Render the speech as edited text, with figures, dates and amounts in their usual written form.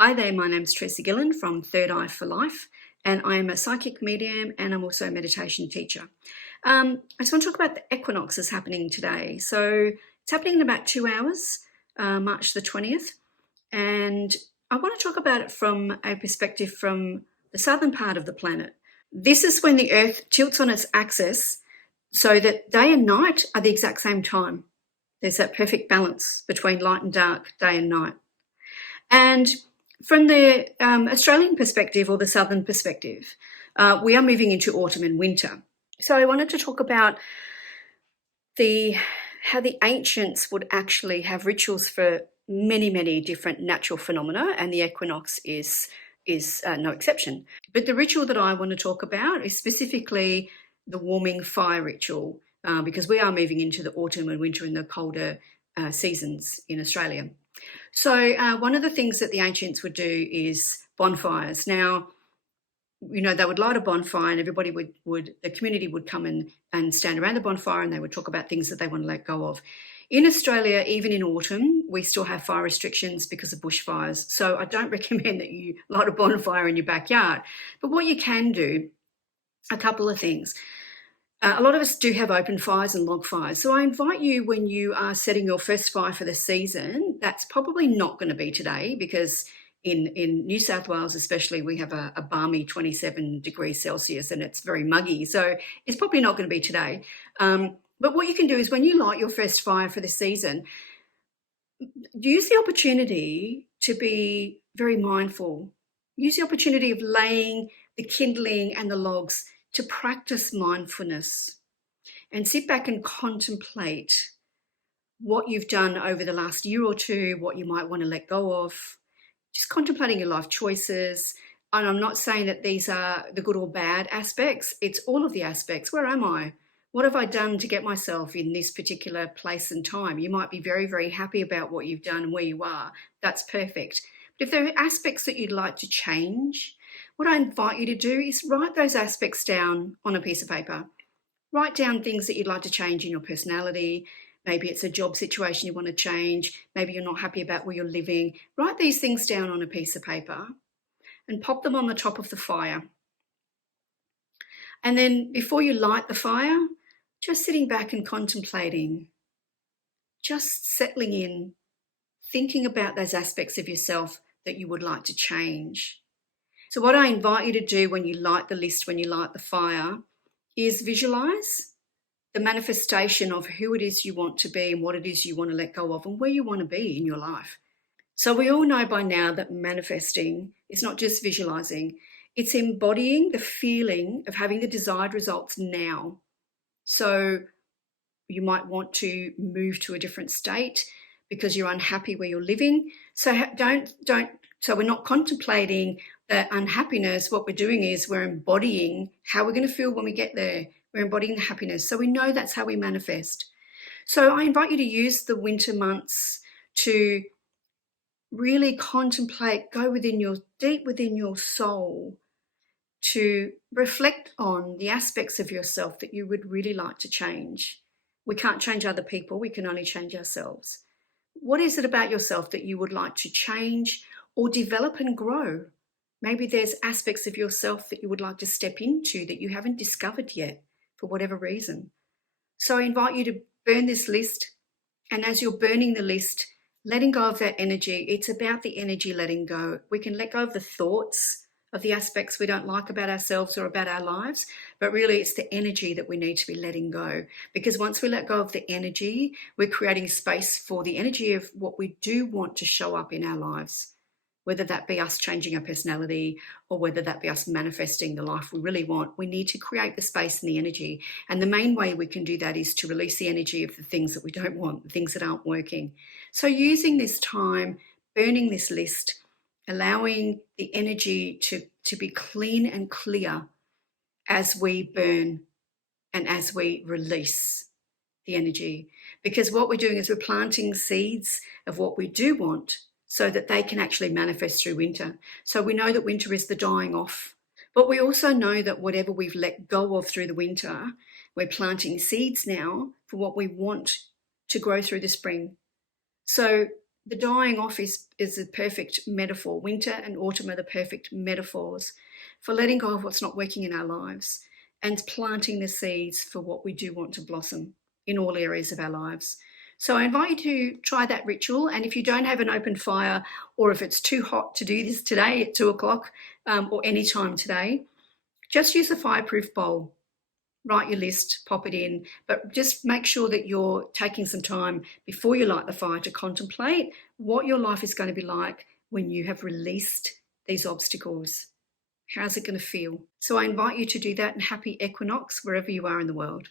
Hi there, my name's Tracey Gillan from Third Eye for Life, and I am a psychic medium and I'm also a meditation teacher. I just want to talk about the equinoxes happening today. So it's happening in about 2 hours, March the 20th, and I want to talk about it from a perspective from the southern part of the planet. This is when the Earth tilts on its axis so that day and night are the exact same time. There's that perfect balance between light and dark, day and night. And from the Australian perspective or the southern perspective, we are moving into autumn and winter. So I wanted to talk about how the ancients would actually have rituals for many, many different natural phenomena, and the equinox is no exception. But the ritual that I want to talk about is specifically the warming fire ritual, because we are moving into the autumn and winter and the colder seasons in Australia. So one of the things that the ancients would do is bonfires. Now, you know, they would light a bonfire and everybody the community would come and stand around the bonfire and they would talk about things that they want to let go of. In Australia, even in autumn, we still have fire restrictions because of bushfires. So I don't recommend that you light a bonfire in your backyard. But what you can do, a couple of things. A lot of us do have open fires and log fires. So I invite you, when you are setting your first fire for the season, that's probably not going to be today, because in New South Wales especially, we have a balmy 27 degrees Celsius and it's very muggy. So it's probably not going to be today. But what you can do is, when you light your first fire for the season, use the opportunity to be very mindful. Use the opportunity of laying the kindling and the logs to practice mindfulness and sit back and contemplate what you've done over the last year or two, what you might want to let go of, just contemplating your life choices. And I'm not saying that these are the good or bad aspects. It's all of the aspects. Where am I? What have I done to get myself in this particular place and time? You might be very, very happy about what you've done and where you are. That's perfect. But if there are aspects that you'd like to change, what I invite you to do is write those aspects down on a piece of paper. Write down things that you'd like to change in your personality. Maybe it's a job situation you want to change. Maybe you're not happy about where you're living. Write these things down on a piece of paper and pop them on the top of the fire. And then before you light the fire, just sitting back and contemplating, just settling in, thinking about those aspects of yourself that you would like to change. So what I invite you to do when you light the list, when you light the fire, is visualize the manifestation of who it is you want to be and what it is you want to let go of and where you want to be in your life. So we all know by now that manifesting is not just visualizing, it's embodying the feeling of having the desired results now. So you might want to move to a different state because you're unhappy where you're living. So so we're not contemplating the unhappiness. What we're doing is we're embodying how we're going to feel when we get there. We're embodying the happiness. So we know that's how we manifest. So I invite you to use the winter months to really contemplate, go deep within your soul, to reflect on the aspects of yourself that you would really like to change. We can't change other people. We can only change ourselves. What is it about yourself that you would like to change or develop and grow? Maybe there's aspects of yourself that you would like to step into that you haven't discovered yet for whatever reason. So I invite you to burn this list. And as you're burning the list, letting go of that energy, it's about the energy letting go. We can let go of the thoughts of the aspects we don't like about ourselves or about our lives, but really it's the energy that we need to be letting go. Because once we let go of the energy, we're creating space for the energy of what we do want to show up in our lives, whether that be us changing our personality or whether that be us manifesting the life we really want. We need to create the space and the energy. And the main way we can do that is to release the energy of the things that we don't want, the things that aren't working. So using this time, burning this list, allowing the energy to be clean and clear as we burn and as we release the energy. Because what we're doing is we're planting seeds of what we do want so that they can actually manifest through winter. So we know that winter is the dying off. But we also know that whatever we've let go of through the winter, we're planting seeds now for what we want to grow through the spring. So The dying off is a perfect metaphor. Winter and autumn are the perfect metaphors for letting go of what's not working in our lives and planting the seeds for what we do want to blossom in all areas of our lives. So I invite you to try that ritual. And if you don't have an open fire, or if it's too hot to do this today at 2 o'clock or any time today, just use a fireproof bowl. Write your list, pop it in, but just make sure that you're taking some time before you light the fire to contemplate what your life is going to be like when you have released these obstacles. How's it going to feel? So I invite you to do that, and happy equinox wherever you are in the world.